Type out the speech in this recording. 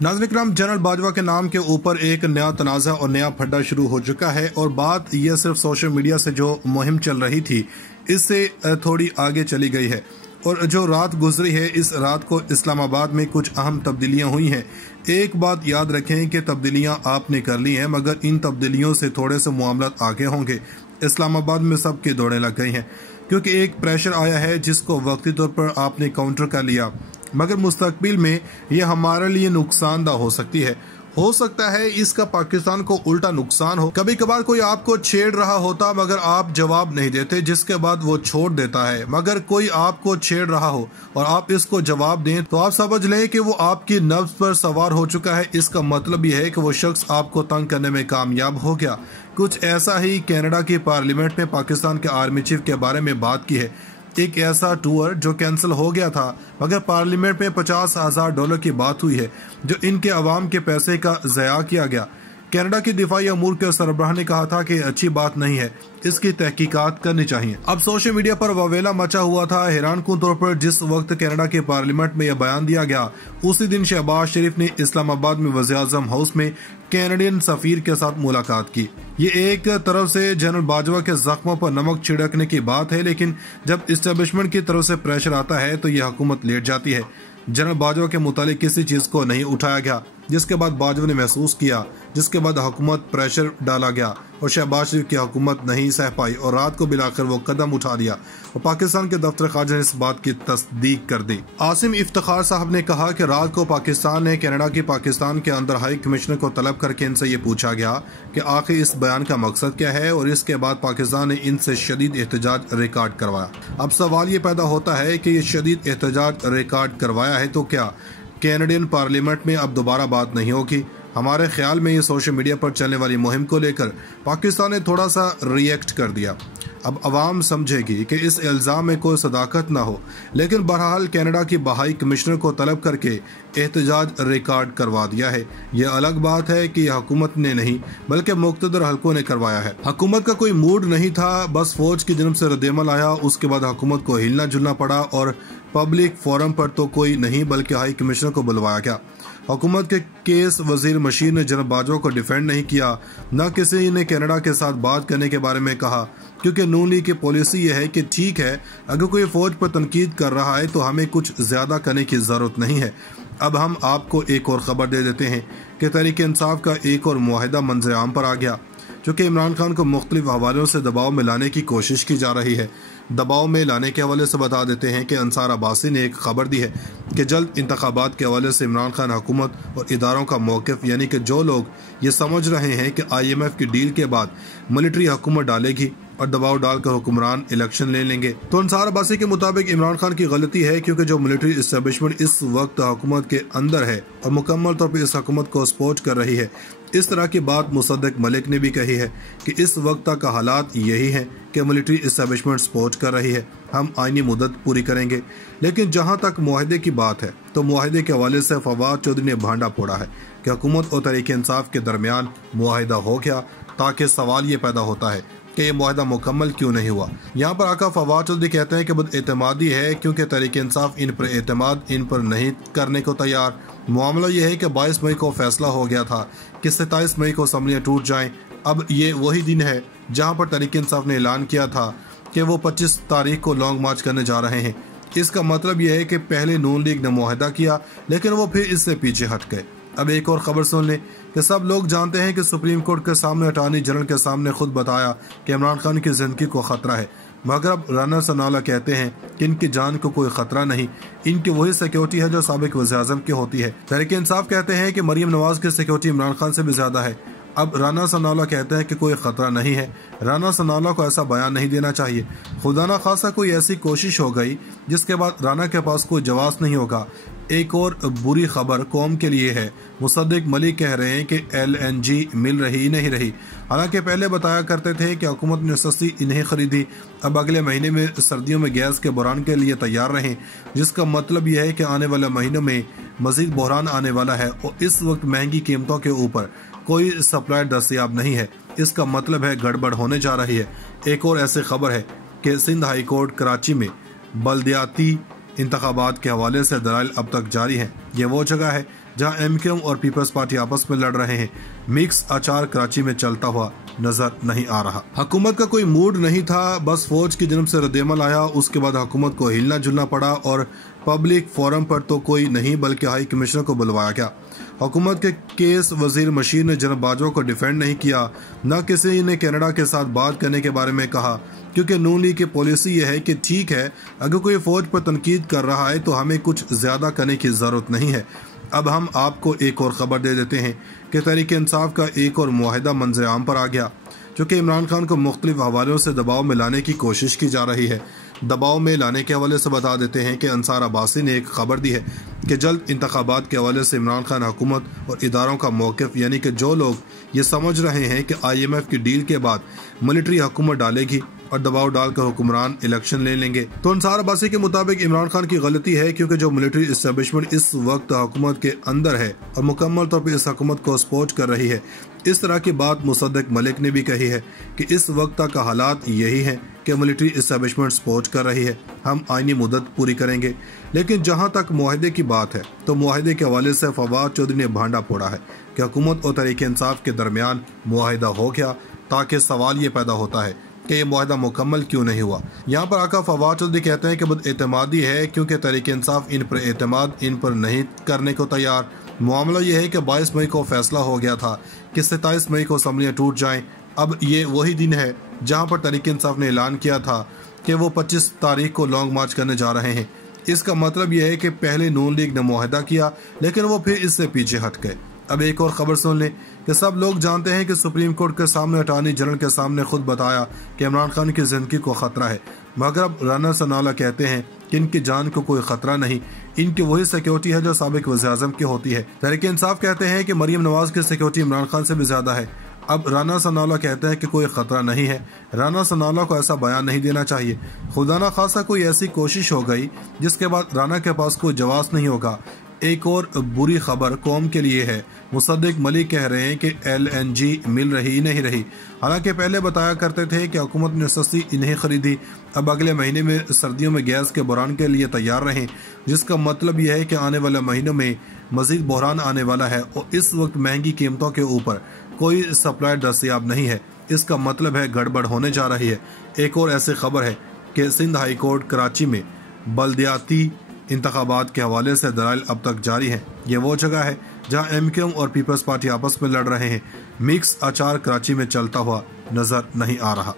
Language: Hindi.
नाज़रीन इकराम, जनरल बाजवा के नाम के ऊपर एक नया तनाज़ा और नया फड्डा शुरू हो चुका है और बात यह सिर्फ सोशल मीडिया से जो मुहिम चल रही थी इससे थोड़ी आगे चली गई है और जो रात गुजरी है इस रात को इस्लामाबाद में कुछ अहम तब्दीलियां हुई हैं। एक बात याद रखें कि तब्दीलियां आपने कर ली हैं मगर इन तब्दीलियों से थोड़े से मामलात आगे होंगे। इस्लामाबाद में सबकी दौड़ें लग गई हैं क्योंकि एक प्रेशर आया है जिसको वक्ती तौर पर आपने काउंटर कर लिया मगर मुस्तकबिल में यह हमारे लिए नुकसानदा हो सकता है इसका पाकिस्तान को उल्टा नुकसान हो। कभी कभार कोई आपको छेड़ रहा होता मगर आप जवाब नहीं देते, जिसके बाद वो छोड़ देता है। मगर कोई आपको छेड़ रहा हो और आप इसको जवाब दें तो आप समझ लें कि वो आपकी नब्ज पर सवार हो चुका है। इसका मतलब यह है कि वो शख्स आपको तंग करने में कामयाब हो गया। कुछ ऐसा ही कनाडा की पार्लियामेंट में पाकिस्तान के आर्मी चीफ के बारे में बात की है। एक ऐसा टूर जो कैंसिल हो गया था मगर पार्लियामेंट में $50,000 की बात हुई है जो इनके अवाम के पैसे का ज़या किया गया। कनाडा की दिफाई अमूर के सरबराह ने कहा था कि अच्छी बात नहीं है, इसकी तहकीकात करनी चाहिए। अब सोशल मीडिया पर ववेला मचा हुआ था। हैरान कुन तौर पर जिस वक्त कनाडा के पार्लियामेंट में यह बयान दिया गया उसी दिन शहबाज शरीफ ने इस्लामाबाद में वज़ीर-ए-आज़म हाउस में कैनेडियन सफीर के साथ मुलाकात की। ये एक तरफ से जनरल बाजवा के जख्मों पर नमक छिड़कने की बात है, लेकिन जब इस्टेब्लिशमेंट की तरफ से प्रेशर आता है तो यह हुकूमत लेट जाती है। जनरल बाजवा के मुतालिक किसी चीज को नहीं उठाया गया, जिसके बाद बाजवा ने महसूस किया, जिसके बाद हुकूमत प्रेशर डाला गया और शहबाज शरीफ की हुकूमत नहीं सह पाई और रात को बिलाकर वो कदम उठा लिया और पाकिस्तान के दफ्तर खारजा ने इस बात की तस्दीक कर दी। आसिम इफ्तिखार साहब ने कहा कि रात को पाकिस्तान ने कनाडा की पाकिस्तान के अंदर हाई कमिश्नर को तलब करके इनसे ये पूछा गया कि आखिर इस बयान का मकसद क्या है और इसके बाद पाकिस्तान ने इनसे शदीद एहतजाज रिकॉर्ड करवाया। अब सवाल ये पैदा होता है कि ये शदीद एहतजाज रिकॉर्ड करवाया है तो क्या कैनेडियन पार्लियामेंट में अब दोबारा बात नहीं होगी? हमारे ख्याल में ये सोशल मीडिया पर चलने वाली मुहिम को लेकर पाकिस्तान ने थोड़ा सा रिएक्ट कर दिया। अब अवाम समझेगी कि इस इल्ज़ाम में कोई सदाकत ना हो, लेकिन बहरहाल कनाडा की बहाई कमिश्नर को तलब करके एहतजाज रिकॉर्ड करवा दिया है। यह अलग बात है कि हुकूमत ने नहीं बल्कि मुक़्तदर हलकों ने करवाया है। हुकूमत का कोई मूड नहीं था, बस फौज की जनब से रद्दअमल आया। उसके बाद हुकूमत को हिलना जुलना पड़ा और पब्लिक फोरम पर तो कोई नहीं बल्कि हाई कमिश्नर को बुलवाया गया। हुकूमत के केस वजीर मशीर ने जनरल बाजवा को डिफेंड नहीं किया, न किसी ने कनाडा के साथ बात करने के बारे में कहा, क्योंकि नून लीग की पॉलिसी यह है कि ठीक है अगर कोई फौज पर तनकीद कर रहा है तो हमें कुछ ज्यादा करने की जरूरत नहीं है। अब हम आपको एक और खबर दे देते हैं कि तहरीक इंसाफ का एक और मुआहिदा मंजर आम पर आ गया, चूँकि इमरान खान को मुख्तलिफ हवालों से दबाव में लाने की कोशिश की जा रही है। दबाव में लाने के हवाले से बता देते हैं कि अंसार अब्बासी ने एक खबर दी है कि जल्द इंतखाबात के हवाले से इमरान खान हुकूमत और इदारों का मौक़िफ़, यानी कि जो लोग ये समझ रहे हैं कि IMF की डील के बाद मिलिट्री हुकूमत डालेगी और दबाव डालकर हुक्मरान इलेक्शन ले लेंगे, तो अंसार अब्बासी के मुताबिक इमरान खान की गलती है, क्योंकि जो मिलिट्री इस्टेब्लिशमेंट इस वक्त हुकूमत के अंदर है और मुकम्मल तौर पर इस हुकूमत को सपोर्ट कर रही है। इस तरह की बात मुसद्दिक मलिक ने भी कही है कि इस वक्त तक का हालात यही है कि मिलिट्री इस्टेब्लिशमेंट सपोर्ट कर रही है, हम आईनी मुद्दत पूरी करेंगे। लेकिन जहां तक मुआहदे की बात है तो मुआहदे के हवाले से फवाद चौधरी ने भांडा फोड़ा है कि हुकूमत और तहरीक इंसाफ के दरमियान मुआहदा हो गया, ताकि सवाल ये पैदा होता है कि ये मुआहदा मुकम्मल क्यों नहीं हुआ। यहाँ पर आका फवाद चौधरी कहते हैं कि बदएतमादी है क्योंकि तहरीक इंसाफ इन पर एतमाद इन पर नहीं करने को तैयार। मामला यह है कि 22 मई को फैसला हो गया था कि 27 मई को असम्बलियाँ टूट जाएं। अब ये वही दिन है जहाँ पर तहरीक इंसाफ ने ऐलान किया था कि वो 25 तारीख को लॉन्ग मार्च करने जा रहे हैं। इसका मतलब यह है कि पहले नून लीग ने मुआहदा किया लेकिन वो फिर इससे पीछे हट गए। अब एक और खबर सुन लें कि सब लोग जानते हैं कि सुप्रीम कोर्ट के सामने अटॉर्नी जनरल के सामने खुद बताया कि इमरान खान की जिंदगी को खतरा है, मगर अब राना सनाउल्लाह कहते हैं कि इनकी जान को कोई खतरा नहीं, इनकी वही सिक्योरिटी है जो साबिक वज़ीर-ए-आज़म की होती है। तहरीक इंसाफ कहते हैं कि मरियम नवाज की सिक्योरिटी इमरान खान से भी ज्यादा है। अब राना सनाउल्लाह कहते हैं कि कोई खतरा नहीं है। राना सनाउल्लाह को ऐसा बयान नहीं देना चाहिए। खुदा ना खासा कोई ऐसी कोशिश हो गई जिसके बाद राना के पास कोई जवाब नहीं होगा। एक और बुरी खबर कौम के लिए है। मुसद्दिक मलिक कह रहे हैं कि LNG मिल रही नहीं रही, हालांकि पहले बताया करते थे कि हुकूमत ने सस्ती नहीं खरीदी। अब अगले महीने में सर्दियों में गैस के बहरान के लिए तैयार रहें, जिसका मतलब यह है कि आने वाले महीनों में मजीद बहरान आने वाला है और इस वक्त महंगी कीमतों के ऊपर कोई सप्लाई दस्तयाब नहीं है। इसका मतलब है गड़बड़ होने जा रही है। एक और ऐसी खबर है कि सिंध हाई कोर्ट कराची में बल्दियाती इंतखाबात के हवाले से दलाइल अब तक जारी हैं। ये वो जगह है जहां एमक्यूएम और पीपल्स पार्टी आपस में लड़ रहे हैं। मिक्स अचार कराची में चलता हुआ नजर नहीं आ रहा। हुकूमत का कोई मूड नहीं था, बस फौज की जन्म से रद्देमल आया। उसके बाद हुकूमत को हिलना जुलना पड़ा और पब्लिक फोरम पर तो कोई नहीं बल्कि हाई कमिश्नर को बुलवाया गया। हुकूमत के केस वजीर मशीर ने जनरल बाजवा को डिफेंड नहीं किया, न किसी ने कनाडा के साथ बात करने के बारे में कहा, क्योंकि नून लीग की पॉलिसी यह है कि ठीक है, अगर कोई फौज पर तनकीद कर रहा है तो हमें कुछ ज्यादा करने की जरूरत नहीं है। अब हम आपको एक और खबर दे देते हैं कि तहरीक इंसाफ का एक और मुआहिदा मंजर आम पर आ गया, जो कि इमरान खान को मुख्तलिफ हवालों से दबाव में लाने की कोशिश की जा रही है। दबाव में लाने के हवाले से बता देते हैं कि अंसार अब्बासी ने एक खबर दी है कि जल्द इंतखाबात के हवाले से इमरान खान हुकूमत और इदारों का मौक़िफ़, यानी कि जो लोग ये समझ रहे हैं कि IMF की डील के बाद मिलिट्री हुकूमत डालेगी और दबाव डालकर हुक्मरान इलेक्शन ले लेंगे, तो अंसार अब्बासी के मुताबिक इमरान खान की गलती है, क्योंकि जो मिलिट्री इस्टेब्लिशमेंट इस वक्त हुकूमत के अंदर है और मुकम्मल तौर पर इस हुकूमत को सपोर्ट कर रही है। इस तरह की बात मुसद्दिक मलिक ने भी कही है कि इस वक्त तक का हालात यही है कि मिलिट्री इस्टेब्लिशमेंट सपोर्ट कर रही है, हम आईनी मुद्दत पूरी करेंगे। लेकिन जहां तक मुआहदे की बात है तो मुआहदे के हवाले से फवाद चौधरी ने भांडा फोड़ा है कि हुकूमत और तहरीक इंसाफ के दरमियान मुआहदा हो गया, ताकि सवाल ये पैदा होता है कि ये मुआहदा मुकम्मल क्यों नहीं हुआ। यहाँ पर आका फवाद चौधरी कहते हैं कि बदएतमादी है, क्योंकि तहरीक इंसाफ इन पर एतमाद इन पर नहीं करने को तैयार। मामला यह है कि 22 मई को फैसला हो गया था कि 27 मई को असम्बलियाँ टूट जाएं। अब ये वही दिन है जहाँ पर तहरीक इंसाफ ने ऐलान किया था कि वो 25 तारीख को लॉन्ग मार्च करने जा रहे हैं। इसका मतलब यह है कि पहले नून लीग ने मुआहदा किया, लेकिन वो फिर इससे पीछे हट गए। अब एक और खबर सुन लें कि सब लोग जानते हैं कि सुप्रीम कोर्ट के सामने अटॉर्नी जनरल के सामने खुद बताया कि इमरान खान की जिंदगी को खतरा है, मगर अब राना सनाउल्लाह कहते हैं कि इनकी जान को कोई खतरा नहीं, इनकी वही सिक्योरिटी है जो साबिक वज़ीर-ए-आज़म की होती है। तहरीक इंसाफ कहते हैं कि मरियम नवाज की सिक्योरिटी इमरान खान से भी ज्यादा है। अब राना सनाउल्लाह कहते हैं कि कोई खतरा नहीं है। राना सनाउल्लाह को ऐसा बयान नहीं देना चाहिए। खुदा ना खासा कोई ऐसी कोशिश हो गई जिसके बाद राना के पास कोई जवाब नहीं होगा। एक और बुरी खबर कौम के लिए है। मुसद्दिक मलिक कह रहे हैं कि LNG मिल रही ही नहीं रही। हालांकि पहले बताया करते थे कि हुकूमत ने सस्ती नहीं खरीदी। अब अगले महीने में सर्दियों में गैस के बहरान के लिए तैयार रहें, जिसका मतलब यह है कि आने वाले महीनों में मजीद बहरान आने वाला है और इस वक्त महंगी कीमतों के ऊपर कोई सप्लाई दस्तयाब नहीं है। इसका मतलब है गड़बड़ होने जा रही है। एक और ऐसी खबर है कि सिंध हाई कोर्ट कराची में बल्दियाती इंतखाबात के हवाले से दलाइल अब तक जारी हैं। ये वो जगह है जहां MQM और पीपल्स पार्टी आपस में लड़ रहे हैं। मिक्स अचार कराची में चलता हुआ नजर नहीं आ रहा।